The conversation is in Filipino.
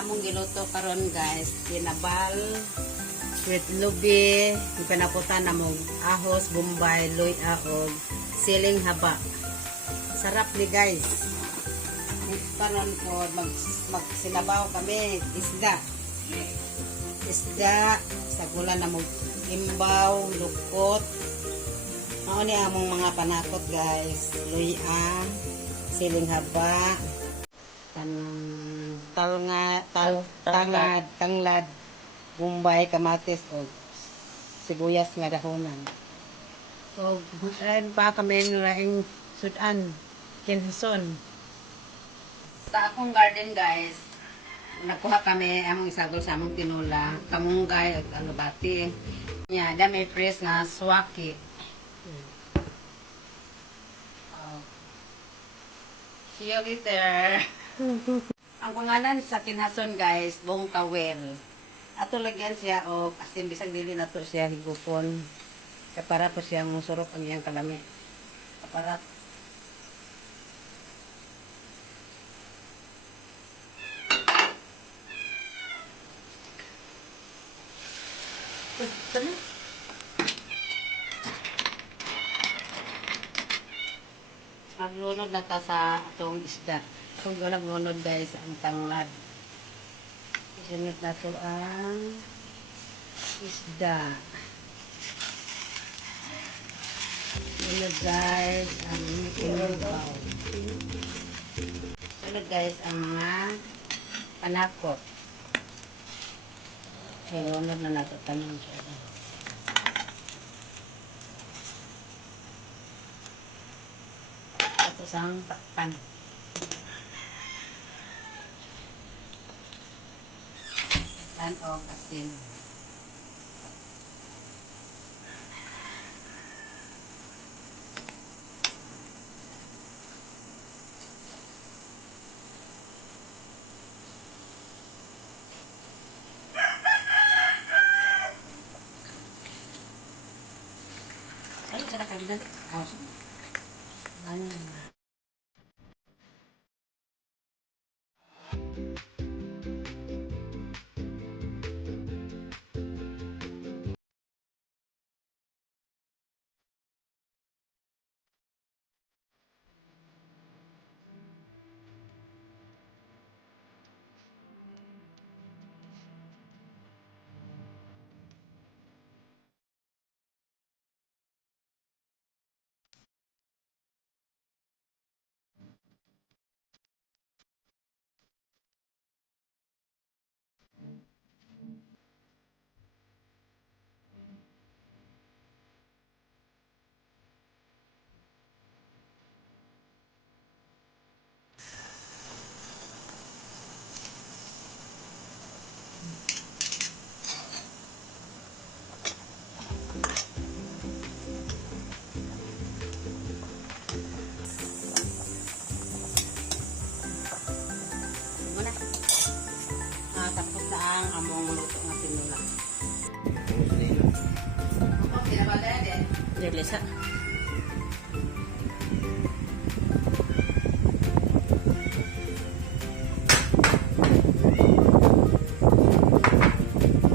among giluto karon guys, kinabal with lubi, pinaputan na mong ahos, bombay, luya og siling haba. Sarap ni guys. Karon po magsinabaw kami isda. Sa gula na mong imbaw, lukot. Mao ni among mga panakot guys. Luya, siling haba, tanglad, bombay, kamatis o sibuyas nga dahonan. O ayun pa kami nulaing sudan, kinson. Sa akong garden guys, nakuha kami among isagol sa among tinula, kamunggay at alubati. Nya, dami fresh nga swaki. See you later. Ang pangalan sa kinhason guys, Bong Kawel. Ato lagyan siya o asin bisag dili nato siya higupon. Kaya para po siyang musurok ang iyang kalami. Kaparat. Maglunod na ta sa atong isda. Kung walang lunod guys, ang tanglad. Isunod na to ang isda. Sunod guys, ang imbaw. Sunod guys, ang mga panakot. Lunod na nato tanong siya. Ito sang takpan. O asin. Ay, sarap ka bilang. Ano? Tapos na ang among luto nga tinula. Ako, pinabala yan eh. Dilisa.